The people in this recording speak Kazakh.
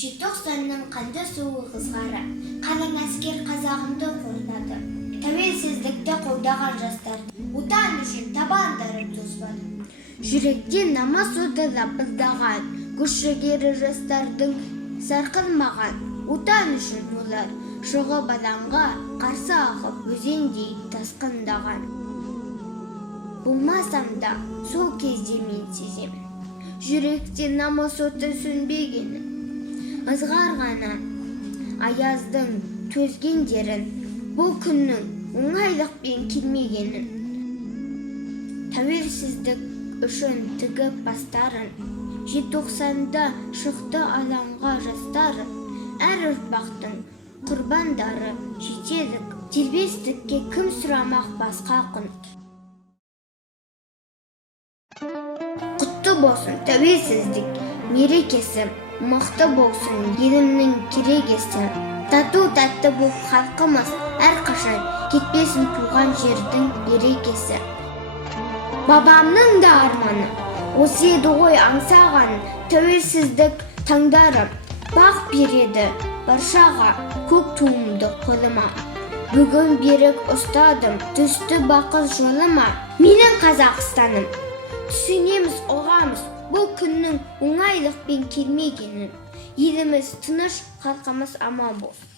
Желтоқсанның қанды суы қызғары, қалың әскер қазағымды қорғады. Тәуелсіздікті қолдаған жастарды, отан үшін табандарын тоспады. Жүректен намаз оты лапылдаған, күш-жігері жастардың сарқылмаған. Отан үшін олар шығып алаңға, қарсы ағып өзендей тасқындаған. Болмасам да сол кезде мен сезем, жүректе намаз оты сөнбегенін. Ызғар ғана аяздың төзгендерін, бұл күннің оңайлықпен келмегенін. Тәуелсіздік үшін тігіп бастарын, желтоқсанда шықты алаңға жастарын. Әр ұрпақтың құрбандары жетедік, дербестікке кім сұрамақ басқа күн. Құтты болсын тәуелсіздік мерекесі, мықты болсын елімнің керегесі. Тату-тәтті болып халқымыз әрқашан, кетпесін туған жердің берекесі. Бабамның да арманы осы еді ғой аңсаған, тәуелсіздік таңдары бақ береді баршаға, көк туымды қолыма. Бүгін берік ұстадым, түсті бақыт жолыма. Менің Қазақстаным, түсінеміз, ұғамыз бұл күннің оңайлықпен келмегенін. Еліміз тыныш, халқымыз аман болсын.